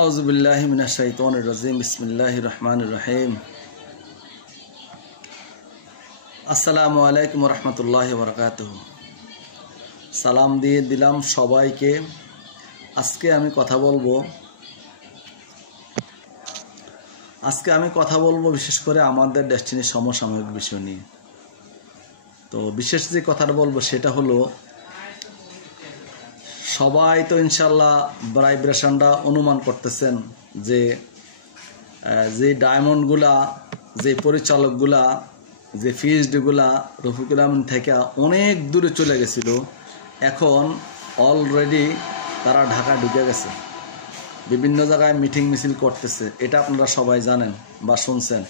আউযুবিল্লাহি মিনাশ শাইতানির রাজিম বিসমিল্লাহির রহমানির রহিম। আসসালামু আলাইকুম ওয়া রাহমাতুল্লাহি ওয়া বারাকাতুহু। সালাম দিয়ে দিলাম সবাইকে। আজকে আমি কথা বলবো বিশেষ করে আমাদের ডেস্টিনির সমসাময়িক বিষয় নিয়ে। তো বিশেষ যে কথাটা বলবো সেটা হলো, সবাই তো ইনশাল্লাহ ভাইব্রেশনটা অনুমান করতেছেন যে ডায়মন্ডগুলা, যে পরিচালকগুলা, যে পিএইচডিগুলা রফিকুল আমিন থেকে অনেক দূরে চলে গেছিল, এখন অলরেডি তারা ঢাকা ঢুকে গেছে, বিভিন্ন জায়গায় মিটিং মিছিল করতেছে। এটা আপনারা সবাই জানেন বা শুনছেন,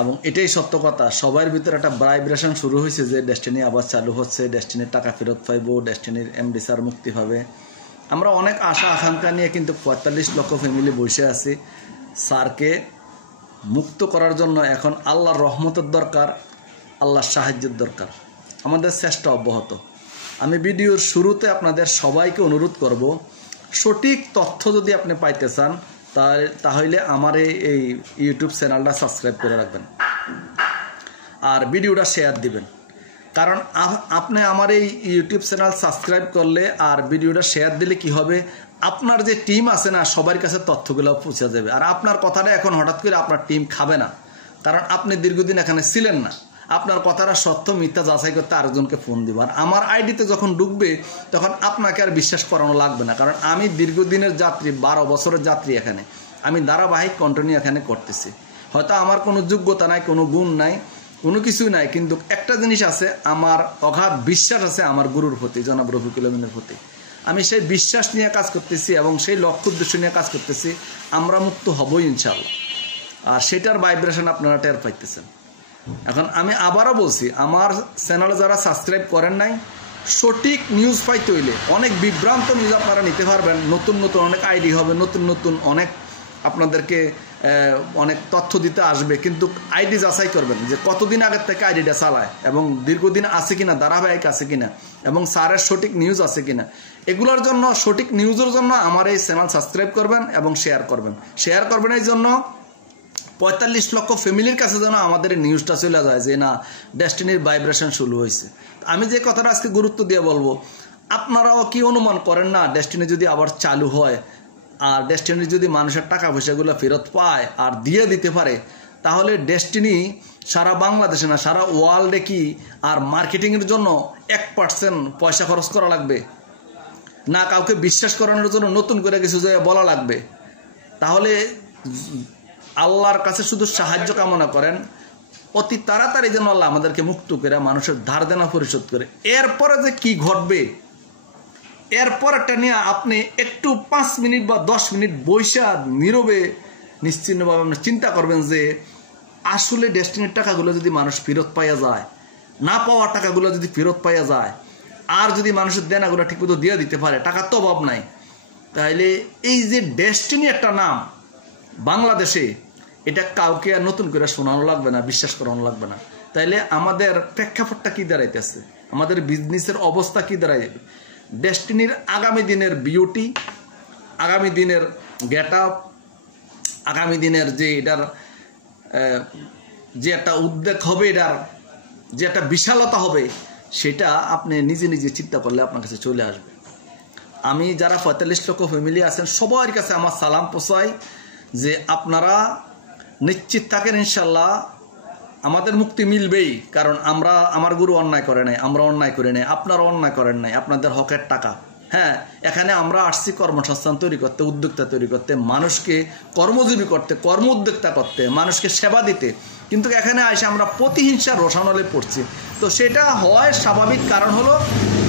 এবং এটাই সত্য কথা। সবার ভিতরে একটা ভাইব্রেশন শুরু হয়েছে যে ডেস্টিনি আবার চালু হচ্ছে, ডেস্টিনির টাকা ফেরত পাইব, ডেস্টিনির এমডি স্যার মুক্তি পাবে। আমরা অনেক আশা আকাঙ্ক্ষা নিয়ে কিন্তু ৪৫ লক্ষ ফ্যামিলি বসে আছি। স্যারকে মুক্ত করার জন্য এখন আল্লাহর রহমতের দরকার, আল্লাহর সাহায্যের দরকার। আমাদের চেষ্টা অব্যাহত। আমি ভিডিওর শুরুতে আপনাদের সবাইকে অনুরোধ করব, সঠিক তথ্য যদি আপনি পাইতে চান তাহলে আমার এই ইউটিউব চ্যানেলটা সাবস্ক্রাইব করে রাখবেন আর ভিডিওটা শেয়ার দিবেন। কারণ আপনি আমার এই ইউটিউব চ্যানেল সাবস্ক্রাইব করলে আর ভিডিওটা শেয়ার দিলে কি হবে, আপনার যে টিম আছে না, সবার কাছে তথ্যগুলো পৌঁছে যাবে। আর আপনার কথাটা এখন হঠাৎ করে আপনার টিম খাবে না, কারণ আপনি দীর্ঘদিন এখানে ছিলেন না। আপনার কথাটা সত্য মিথ্যা যাচাই করতে আরেকজনকে ফোন দিব। আর আমার আইডিতে যখন ঢুকবে তখন আপনাকে আর বিশ্বাস করানো লাগবে না, কারণ আমি দীর্ঘদিনের যাত্রী, 12 বছরের যাত্রী এখানে। আমি ধারাবাহিক কন্টিনিউ এখানে করতেছি। হয়তো আমার কোনো যোগ্যতা নাই, কোনো গুণ নাই, কোনো কিছুই নাই, কিন্তু একটা জিনিস আছে, আমার অগাধ বিশ্বাস আছে আমার গুরুর প্রতি, জনাব রফিকুল আমিনের প্রতি। আমি সেই বিশ্বাস নিয়ে কাজ করতেছি এবং সেই লক্ষ্য উদ্দেশ্য নিয়ে কাজ করতেছি। আমরা মুক্ত হবই ইনশাআল্লাহ। আর সেটার ভাইব্রেশন আপনারা টের পাইতেছেন। এখন আমি আবারও বলছি, আমার চ্যানেলে যারা সাবস্ক্রাইব করেন নাই, সঠিক নিউজ পাইতে হইলে অনেক বিভ্রান্ত নিউজ আপনারা নিতে পারবেন। নতুন নতুন অনেক আইডি হবে, নতুন নতুন অনেক আপনাদেরকে অনেক তথ্য দিতে আসবে, কিন্তু আইডি যাচাই করবেন যে কতদিন আগের থেকে আইডিটা চালায় এবং দীর্ঘদিন আছে কিনা, ধারাবাহিক আছে কিনা, এবং স্যারের সঠিক নিউজ আছে কিনা। এগুলোর জন্য, সঠিক নিউজের জন্য আমার এই চ্যানেল সাবস্ক্রাইব করবেন এবং শেয়ার করবেন। এই জন্য ৪৫ লক্ষ ফ্যামিলির কাছে যেন আমাদের এই নিউজটা চলে যায় যে না, ডেস্টিনির ভাইব্রেশন শুরু হয়েছে। আমি যে কথাটা আজকে গুরুত্ব দিয়ে বলবো, আপনারাও কি অনুমান করেন না, ডেস্টিনি যদি আবার চালু হয় আর ডেস্টিনি যদি মানুষের টাকা পয়সাগুলো ফেরত পায় আর দিয়ে দিতে পারে, তাহলে ডেস্টিনি সারা বাংলাদেশে না, সারা ওয়ার্ল্ডে কি আর মার্কেটিংয়ের জন্য 1% পয়সা খরচ করা লাগবে না? কাউকে বিশ্বাস করানোর জন্য নতুন করে কিছু যে বলা লাগবে? তাহলে আল্লাহর কাছে শুধু সাহায্য কামনা করেন, অতি তাড়াতাড়ি যেন আল্লাহ আমাদেরকে মুক্ত করে মানুষের ধার দেনা পরিশোধ করে। এরপরে যে কি ঘটবে, এরপরটা নিয়ে আপনি একটু 5 মিনিট বা 10 মিনিট বৈশা নীরবে নিশ্চিন্নভাবে আপনি চিন্তা করবেন যে আসলে ডেস্টিনির টাকাগুলো যদি মানুষ ফেরত পাইয়া যায়, না পাওয়া টাকাগুলো যদি ফেরত পাইয়া যায়, আর যদি মানুষের দেনাগুলো ঠিকমতো দিয়ে দিতে পারে, টাকার তো অভাব নাই, তাহলে এই যে ডেস্টিনি একটা নাম বাংলাদেশে, এটা কাউকে আর নতুন করে শোনানো লাগবে না, বিশ্বাস করানো লাগবে না। তাইলে আমাদের প্রেক্ষাপটটা কি দাঁড়াইতেছে, আমাদের বিজনেসের অবস্থা কি দাঁড়াইবে, ডেস্টিনির আগামী দিনের বিউটি, আগামী দিনের গেট আপ, আগামী দিনের যে এটার যে একটা উদ্বেগ হবে, এটার যে একটা বিশালতা হবে, সেটা আপনি নিজে নিজে চিন্তা করলে আপনার কাছে চলে আসবে। আমি যারা ৪৫ লক্ষ ফ্যামিলি আছেন সবার কাছে আমার সালাম পৌঁছাই যে আপনারা নিশ্চিত থাকেন, ইনশাল্লাহ আমাদের মুক্তি মিলবেই। কারণ আমার গুরু অন্যায় করে নাই, আমরা অন্যায় করে নাই, আপনারা অন্যায় করেন নাই, আপনাদের হকের টাকা। হ্যাঁ, এখানে আমরা আসছি কর্মসংস্থান তৈরি করতে, উদ্যোক্তা তৈরি করতে, মানুষকে কর্মজীবী করতে, কর্ম উদ্যোক্তা করতে, মানুষকে সেবা দিতে। কিন্তু এখানে এসে আমরা প্রতিহিংসার রসানলে পড়ছি। তো সেটা হয় স্বাভাবিক, কারণ হলো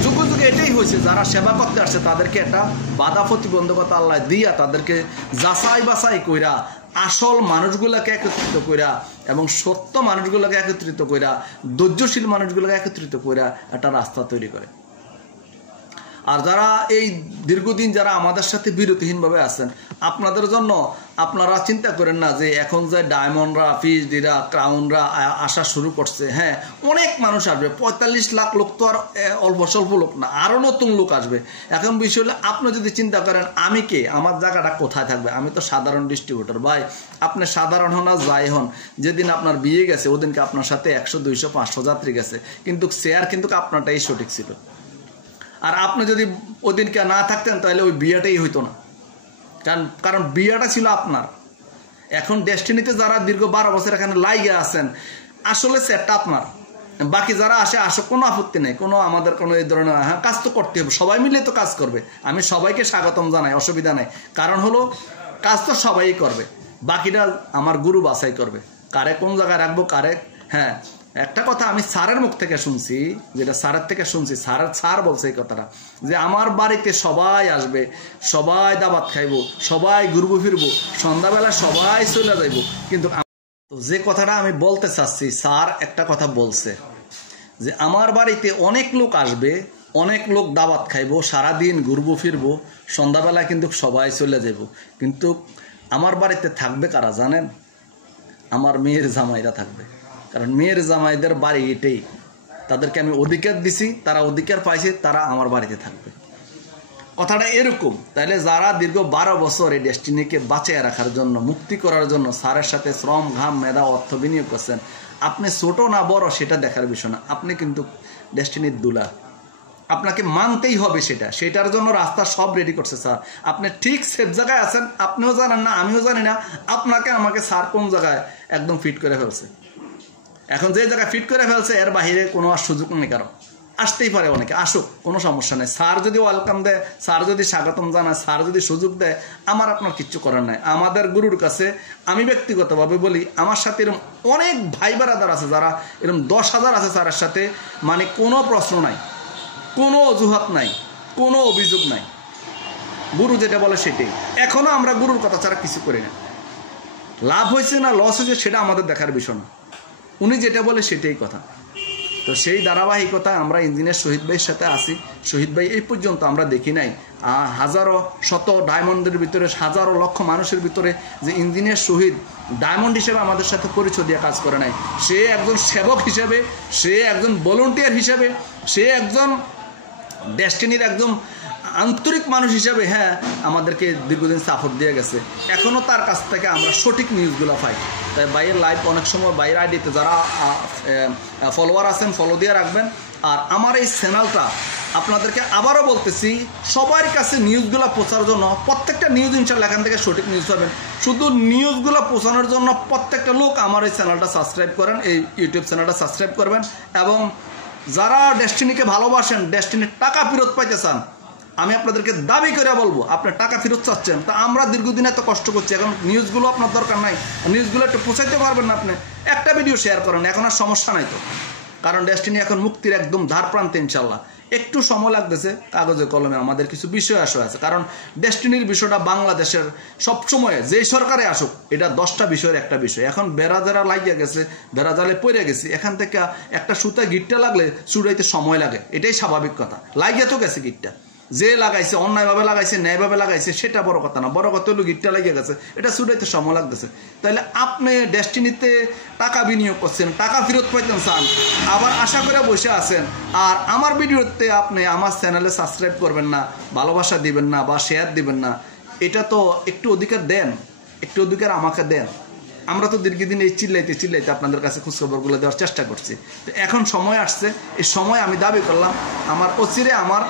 যুগে যুগে এটাই হয়েছে, যারা সেবা করতে আসছে তাদেরকে একটা বাধা প্রতিবন্ধকতা আল্লাহ দিয়া তাদেরকে যাচাই বাছাই কইরা আসল মানুষগুলোকে একত্রিত কইরা এবং সত্য মানুষগুলোকে একত্রিত কইরা, ধৈর্যশীল মানুষগুলোকে একত্রিত কইরা একটা রাস্তা তৈরি করে। আর যারা এই দীর্ঘদিন যারা আমাদের সাথে বিরতিহীনভাবে আছেন, আপনাদের জন্য আপনারা চিন্তা করেন না যে এখন যে ডায়মন্ডরা, পিএইচডিরা, ক্রাউনরা আসা শুরু করছে। হ্যাঁ, অনেক মানুষ আসবে, 45 লাখ লোক তো আর অল্প স্বল্প লোক না, আরও নতুন লোক আসবে। এখন বিষয় হলো আপনি যদি চিন্তা করেন আমি কে, আমার জায়গাটা কোথায় থাকবে, আমি তো সাধারণ ডিস্ট্রিবিউটর। ভাই আপনি সাধারণ হন আর যাই হন, যেদিন আপনার বিয়ে গেছে ওদিনকে আপনার সাথে 100, 200, 500 যাত্রী গেছে, কিন্তু শেয়ার কিন্তু আপনারটাই সঠিক ছিল। আর আপনি যদি ওদিনকে না থাকতেন তাহলে ওই বিয়েটাই হইতো না, কারণ বিয়েটা ছিল আপনার। এখন ডেস্টিনিতে যারা দীর্ঘ 12 বছর এখানে লাইগে আছেন, আসলে সেটটা আপনার। বাকি যারা আসে কোনো আপত্তি নেই, আমাদের কোনো এই ধরনের হ্যাঁ কাজ তো করতে হবে, সবাই মিলে তো কাজ করবে। আমি সবাইকে স্বাগতম জানাই, অসুবিধা নাই। কারণ হলো কাজ তো সবাই করবে, বাকিটা আমার গুরু বাছাই করবে কারে কোন জায়গায় রাখবো কারে। হ্যাঁ, একটা কথা আমি স্যারের মুখ থেকে শুনছি, যেটা স্যারের থেকে শুনছি, স্যার বলছে এই কথাটা যে আমার বাড়িতে সবাই আসবে, সবাই দাবাত খাইবো, সবাই ঘুরবো ফিরবো, সন্ধ্যাবেলা সবাই চলে যাইব। কিন্তু যে কথাটা আমি বলতে চাচ্ছি, স্যার একটা কথা বলছে যে আমার বাড়িতে অনেক লোক আসবে, অনেক লোক দাবাত খাইবো, সারাদিন ঘুরবো ফিরবো, সন্ধ্যাবেলা কিন্তু সবাই চলে যাব। কিন্তু আমার বাড়িতে থাকবে কারা জানেন? আমার মেয়ের জামাইরা থাকবে। কারণ মেয়ের জামাইদের বাড়ি এটাই, তাদেরকে আমি অধিকার দিছি, তারা অধিকার পাইছে, তারা আমার বাড়িতে থাকবে। কথাটা এরকম। তাইলে যারা দীর্ঘ 12 বছর এই ডেস্টিনিকে বাঁচিয়ে রাখার জন্য, মুক্তি করার জন্য স্যারের সাথে শ্রম, ঘাম, মেধা, অর্থ বিনিয়োগ করছেন, আপনি ছোট না বড় সেটা দেখার বিষয় না, আপনি কিন্তু ডেস্টিনির দুলা। আপনাকে মানতেই হবে সেটার জন্য রাস্তা সব রেডি করছে স্যার। আপনি ঠিক সেফ জায়গায় আছেন, আপনিও জানেন না, আমিও জানি না, আপনাকে আমাকে স্যার কোন জায়গায় একদম ফিট করে ফেলছে। এখন যে জায়গায় ফিট করে ফেলছে এর বাহিরে কোনো আর সুযোগ নেই কারো। আসতেই পারে অনেকে, আসুক, কোনো সমস্যা নেই। স্যার যদি ওয়েলকাম দেয়, স্যার যদি স্বাগতম জানায়, স্যার যদি সুযোগ দেয়, আমার আপনার কিচ্ছু করার নাই। আমাদের গুরুর কাছে আমি ব্যক্তিগতভাবে বলি, আমার সাথে এরকম অনেক ভাই বেরাদার আছে যারা এরকম 10,000 আছে স্যারের সাথে, মানে কোনো প্রশ্ন নাই, কোনো অজুহাত নাই, কোনো অভিযোগ নাই। গুরু যেটা বলে সেটাই। এখনো আমরা গুরুর কথা ছাড়া কিছু করি না। লাভ হয়েছে না লস হয়েছে সেটা আমাদের দেখার বিষয় না, উনি যেটা বলে সেটাই কথা। তো সেই ধারাবাহিকতায় আমরা ইঞ্জিনিয়ার শহীদ ভাইয়ের সাথে আসি। শহীদ ভাই এই পর্যন্ত আমরা দেখি নাই হাজারো শত ডায়মন্ডের ভিতরে, হাজারো লক্ষ মানুষের ভিতরে যে ইঞ্জিনিয়ার শহীদ ডায়মন্ড হিসেবে আমাদের সাথে পরিচয় দিয়ে কাজ করে নাই। সে একজন সেবক হিসেবে, সে একজন ভলেন্টিয়ার হিসেবে, সে একজন ডেস্টিনির একজন আন্তরিক মানুষ হিসাবে হ্যাঁ আমাদেরকে দীর্ঘদিন সাপোর্ট দিয়ে গেছে। এখনও তার কাছ থেকে আমরা সঠিক নিউজগুলো পাই। তাই বাইরের লাইভ অনেক সময় বাইরের আইডিতে যারা ফলোয়ার আছেন ফলো দিয়ে রাখবেন। আর আমার এই চ্যানেলটা আপনাদেরকে আবারও বলতেছি, সবার কাছে নিউজগুলো পৌঁছার জন্য, প্রত্যেকটা নিউজ ইনশাআল্লাহ এখান থেকে সঠিক নিউজ পাবেন। শুধু নিউজগুলো পৌঁছানোর জন্য প্রত্যেকটা লোক আমার এই চ্যানেলটা সাবস্ক্রাইব করেন, এই ইউটিউব চ্যানেলটা সাবস্ক্রাইব করবেন। এবং যারা ডেস্টিনিকে ভালোবাসেন, ডেস্টিনির টাকা ফেরত পাইতে চান, আমি আপনাদেরকে দাবি করে বলবো, আপনি টাকা ফেরত চাচ্ছেন, তা আমরা দীর্ঘদিন এত কষ্ট করছি, এখন নিউজগুলো আপনার দরকার নাই, নিউজগুলো একটু পৌঁছাইতে পারবেন না, আপনি একটা ভিডিও শেয়ার করেন, এখন আর সমস্যা নাই তো। কারণ ডেস্টিনি এখন মুক্তির একদম ধার প্রান্তে ইনশাল্লাহ। একটু সময় লাগতেছে, কাগজে কলমে আমাদের কিছু বিষয় আছে। কারণ ডেস্টিনির বিষয়টা বাংলাদেশের সবসময় যেই সরকারে আসুক, এটা 10টা বিষয়ের একটা বিষয়। এখন বেড়া যারা লাগিয়ে গেছে, বেড়া জালে পড়ে গেছে, এখান থেকে একটা সুতা গিটটা লাগলে চুড়াইতে সময় লাগে, এটাই স্বাভাবিক কথা। লাগিয়ে তো গেছে গিটটা, যে লাগাইছে অন্যায়ভাবে লাগাইছে, ন্যায়ভাবে লাগাইছে, সেটা বড় কথা না। বড় কথা হলো গিটটা লাগিয়ে গেছে, এটা চুড়াইতে সময় লাগতেছে। তাহলে আপনি ডেস্টিনিতে টাকা বিনিয়োগ করছেন, টাকা ফেরত পাইতেন চান, আবার আশা করে বসে আছেন, আর আমার ভিডিওতে আপনি আমার চ্যানেলে সাবস্ক্রাইব করবেন না, ভালোবাসা দিবেন না বা শেয়ার দিবেন না। এটা তো একটু অধিকার দেন, একটু অধিকার আমাকে দেন। আমরা তো দীর্ঘদিন এই চিল্লাইতে আপনাদের কাছে খোঁজখবরগুলো দেওয়ার চেষ্টা করছি। তো এখন সময় আসছে, এই সময় আমি দাবি করলাম আমার অচিরে আমার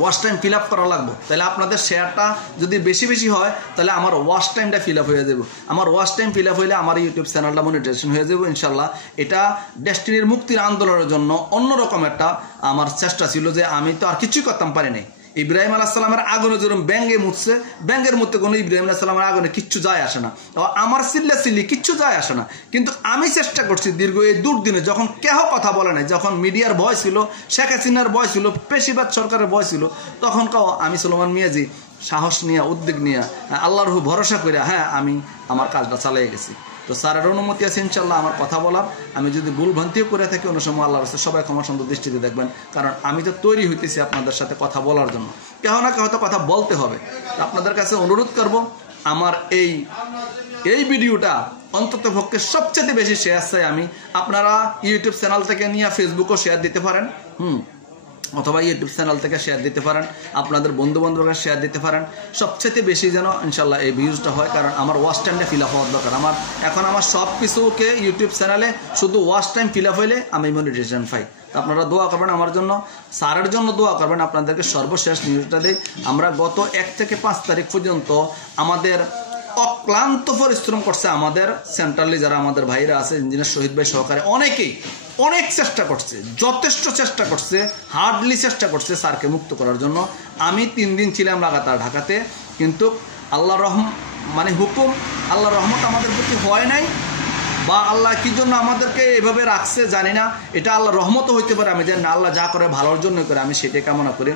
ওয়াচ টাইম ফিল আপ করা লাগবে। তাহলে আপনাদের শেয়ারটা যদি বেশি বেশি হয়, তাহলে আমার ওয়াচ টাইমটা ফিল আপ হয়ে যাবে। আমার ওয়াচ টাইম ফিল আপ হইলে আমার ইউটিউব চ্যানেলটা মনিটাইজেশন হয়ে যাবে ইনশাল্লাহ। এটা ডেস্টিনির মুক্তির আন্দোলনের জন্য অন্যরকম একটা আমার চেষ্টা ছিল, যে আমি তো আর কিছুই করতাম পারি নাই। ইব্রাহিম আলাইহিস সালামের আগুনে যেরকম ব্যাঙ্গে মুছছে, ব্যাঙ্গের মধ্যে কোনো ইব্রাহিম আলাইহিস সালামের আগুনে কিচ্ছু যায় আসে না, আমার চিল্লি কিচ্ছু যায় আসে না। কিন্তু আমি চেষ্টা করছি দীর্ঘ এই দুর্দিনে, যখন কেহ কথা বলে নাই, যখন মিডিয়ার ভয় ছিল, শেখ হাসিনার ভয় ছিল, পেশিবাদ সরকারের ভয় ছিল, তখন আমি সুলেমান মিয়াজি সাহস নিয়ে, উদ্যোগ নিয়ে, আল্লাহর ভরসা করে হ্যাঁ আমি আমার কাজটা চালিয়ে গেছি। তো স্যারের অনুমতি আছে ইনশাল্লাহ আমার কথা বলার। আমি যদি ভুল ভ্রান্তিও করে থাকি অন্য সময় আল্লাহর রাস্তায় সবাই ক্ষমা সুন্দর দৃষ্টিতে দেখবেন, কারণ আমি তো তৈরি হইতেছি আপনাদের সাথে কথা বলার জন্য, কেহ না কেহ তো কথা বলতে হবে। আপনাদের কাছে অনুরোধ করব আমার এই ভিডিওটা অন্তত পক্ষে সবচেয়ে বেশি শেয়ার চাই আমি। আপনারা ইউটিউব চ্যানেল থেকে নিয়ে ফেসবুকও শেয়ার দিতে পারেন, অথবা ইউটিউব চ্যানেল থেকে শেয়ার দিতে পারেন, আপনাদের বন্ধু বান্ধবকে শেয়ার দিতে পারেন। সবচেয়ে বেশি যেন ইনশাল্লাহ এই ভিউজটা হয়, কারণ আমার ওয়াচ টাইমটা ফিল আপ হওয়ার দরকার। এখন আমার সব কিছুকে ইউটিউব চ্যানেলে শুধু ওয়াচ টাইম ফিল আপ হইলে আমি মনিটাইজেশন পাই। আপনারা দোয়া করবেন আমার জন্য, স্যারের জন্য দোয়া করবেন। আপনাদেরকে সর্বশেষ নিউজটা দিই, আমরা গত 1 থেকে 5 তারিখ পর্যন্ত আমাদের অক্লান্ত পরিশ্রম করছে আমাদের সেন্ট্রালি যারা আমাদের ভাইরা আছে, ইঞ্জিনিয়ার শহীদ ভাই সহকারে অনেক চেষ্টা করছে, যথেষ্ট চেষ্টা করছে, হার্ডলি চেষ্টা করছে স্যারকে মুক্ত করার জন্য। আমি 3 দিন ছিলাম লাগাতার ঢাকাতে, কিন্তু আল্লাহর হুকুম, আল্লাহর রহমত আমাদের প্রতি হয় নাই, বা আল্লাহ কি জন্য আমাদেরকে এভাবে রাখছে জানি না। এটা আল্লাহর রহমতও হইতে পারে, আমি জানি না। আল্লাহ যা করে ভালোর জন্য করে, আমি সেটাই কামনা করি।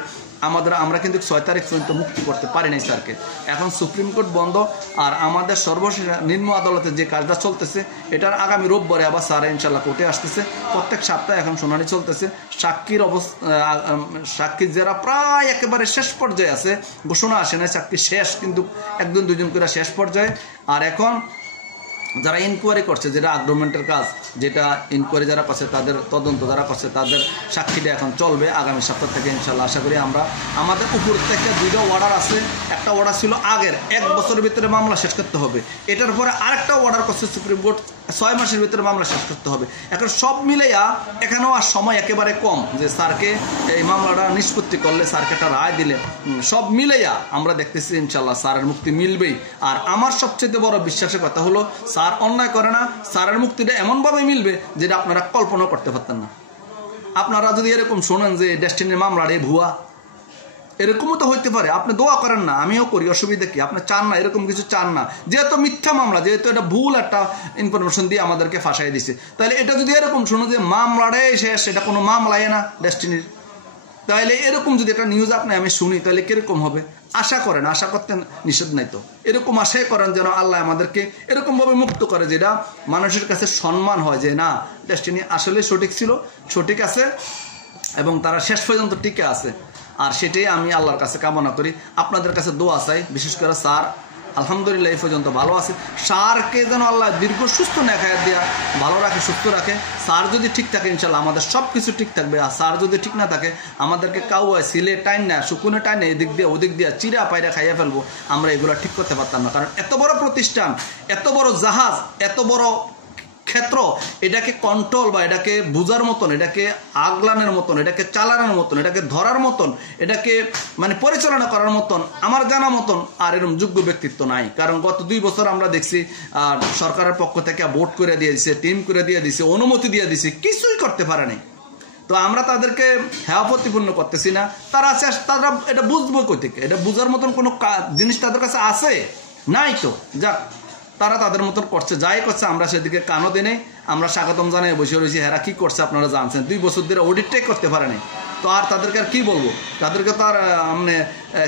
আমরা কিন্তু 6 তারিখ পর্যন্ত মুক্তি করতে পারি নাই স্যারকে। এখন সুপ্রিম কোর্ট বন্ধ, আর আমাদের সর্বশেষ নিম্ন আদালতে যে কাজটা চলতেছে, এটার আগামী রোববারে আবার স্যার ইনশাল্লাহ কোর্টে আসতেছে। প্রত্যেক সপ্তাহে এখন শুনানি চলতেছে। সাক্ষীর যারা প্রায় একেবারে শেষ পর্যায়ে আছে, ঘোষণা আসে না, সাক্ষী শেষ, কিন্তু 1-2 করে শেষ পর্যায়ে। আর এখন যারা ইনকোয়ারি করছে, যেটা আগ্রমেন্টের কাজ, যেটা ইনকোয়ারি যারা করছে, তাদের তদন্ত যারা করছে, তাদের সাক্ষীটা এখন চলবে আগামী সপ্তাহ থেকে ইনশাল্লাহ। আশা করি আমাদের উপর থেকে 2টা অর্ডার আছে। একটা অর্ডার ছিল আগের 1 বছরের ভিতরে মামলা শেষ করতে হবে, এটার পরে আরেকটা অর্ডার করছে সুপ্রিম কোর্ট 6 মাসের ভিতরে মামলা শেষ করতে হবে। এখন সব মিলাইয়া এখানেও আর সময় একেবারে কম, যে স্যারকে এই মামলাটা নিষ্পত্তি করলে, স্যারকে একটা রায় দিলে, সব মিলাইয়া আমরা দেখতেছি ইনশাল্লাহ স্যারের মুক্তি মিলবেই। আর আমার সবচেয়ে বড় বিশ্বাসের কথা হলো, স্যার অন্যায় করে না, স্যারের মুক্তিটা এমনভাবে মিলবে যেটা আপনারা কল্পনা করতে পারতেন না। আপনারা যদি এরকম শোনেন যে ডেস্টিনির মামলাটা ভুয়া, এরকমও তো হইতে পারে। আপনি দোয়া করেন না, আমিও করি, অসুবিধা কি? আপনি চান না, এরকম কিছু চান না, যেহেতু মিথ্যা মামলা, যেহেতু এটা ভুল একটা ইনফরমেশন দিয়ে আমাদেরকে ফাঁসাই দিছে, তাহলে এটা যদি এরকম শোনো যে মামলাটাই শেষ, এটা কোনো মামলাই না ডেস্টিনির, তাহলে এরকম যদি একটা নিউজ আমি শুনি, তাহলে কিরকম হবে? আশা করেন, আশা করতে নিষেধ নাই তো, এরকম আশাই করেন যেন আল্লাহ আমাদেরকে এরকমভাবে মুক্ত করে, যেটা মানুষের কাছে সম্মান হয়, যে না, ডেস্টিনি আসলে সঠিক ছিল, সঠিক আছে, এবং তারা শেষ পর্যন্ত টিকে আছে। আর সেটাই আমি আল্লাহর কাছে কামনা করি, আপনাদের কাছে দোয়া চাই। বিশেষ করে স্যার আলহামদুলিল্লাহ এই পর্যন্ত ভালো আছে। স্যারকে যেন আল্লাহ দীর্ঘ সুস্থ নেখায়াত দেওয়া, ভালো রাখে, সুস্থ রাখে। স্যার যদি ঠিক থাকে ইনশাল্লাহ আমাদের সব কিছু ঠিক থাকবে। আর স্যার যদি ঠিক না থাকে, আমাদেরকে কাউয়া সিলে টাইন না, শুকুনে টাইন না, এদিক দিয়ে ওদিক দিয়ে চিরা পায়রা খাইয়া ফেলবো, আমরা এগুলো ঠিক করতে পারতাম না। কারণ এত বড় প্রতিষ্ঠান, এত বড় জাহাজ, এত বড় ক্ষেত্র, এটাকে কন্ট্রোল বা এটাকে বোঝার মতন, এটাকে আগলানোর মতন, এটাকে চালানোর মতন, এটাকে ধরার মতন, এটাকে পরিচালনা করার মতন আমার জানা মতন আর এরকম যোগ্য ব্যক্তিত্ব নাই। কারণ গত 2 বছর আমরা দেখছি সরকারের পক্ষ থেকে ভোট করে দিয়ে দিছে, টিম করে দিয়ে দিছে, অনুমতি দিয়ে দিছে, কিছুই করতে পারে নাই। তো আমরা তাদেরকে হেয় প্রতিপন্ন করতেছি না। তারা এটা বুঝবো কই থেকে? এটা বুঝার মতন কোনো জিনিস তাদের কাছে আছে নাই, তো যাক, তারা তাদের মতন করছে, যাই করছে, আমরা সেদিকে কানও দিই নাই। আমরা স্বাগতম জানাই বসে রয়েছি। হেরা কি করছে আপনারা জানছেন, 2 বছর ধরে অডিটটাই করতে পারেনি। তো আর তাদেরকে আর কি বলবো, তাদেরকে তো আর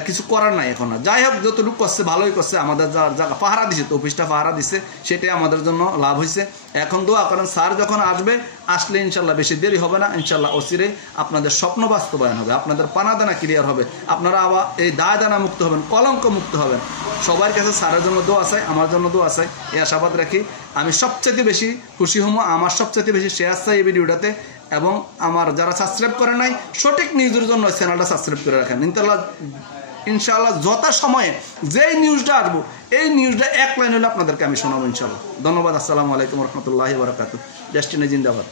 কিছু করার নাই এখন। যাই হোক, যতটুকু করছে ভালোই করছে। আমাদের যার জায়গা পাহারা দিছে, তো অফিসটা পাহারা দিছে, সেটাই আমাদের জন্য লাভ হয়েছে। এখন দোয়া করেন, স্যার যখন আসলে ইনশাল্লাহ বেশি দেরি হবে না, ইনশাল্লাহ অচিরেই আপনাদের স্বপ্ন বাস্তবায়ন হবে, আপনাদের পানাদানা ক্লিয়ার হবে, আপনারা আবার এই দায়দানা মুক্ত হবেন, কলঙ্ক মুক্ত হবেন। সবার কাছে স্যারের জন্য দোয়া চাই, আমার জন্য দোয়া চাই, এই আশাবাদ রাখি। আমি সবচেয়ে বেশি খুশি হবো, আমার সবচেয়ে বেশি শেয়ার চাই এই ভিডিওটাতে। এবং আমার যারা সাবস্ক্রাইব করে নাই, সঠিক নিউজের জন্য চ্যানেলটা সাবস্ক্রাইব করে রাখেন। ইনশাআল্লাহ যথা সময়ে যেই নিউজটা আসবো, এই নিউজটা 1 লাইন হলে আপনাদেরকে আমি শোনাবো ইনশাআল্লাহ। ধন্যবাদ। আসসালামু আলাইকুম রহমতুল্লাহি ওয়া বারাকাতুহু। ডেস্টিনি জিন্দাবাদ।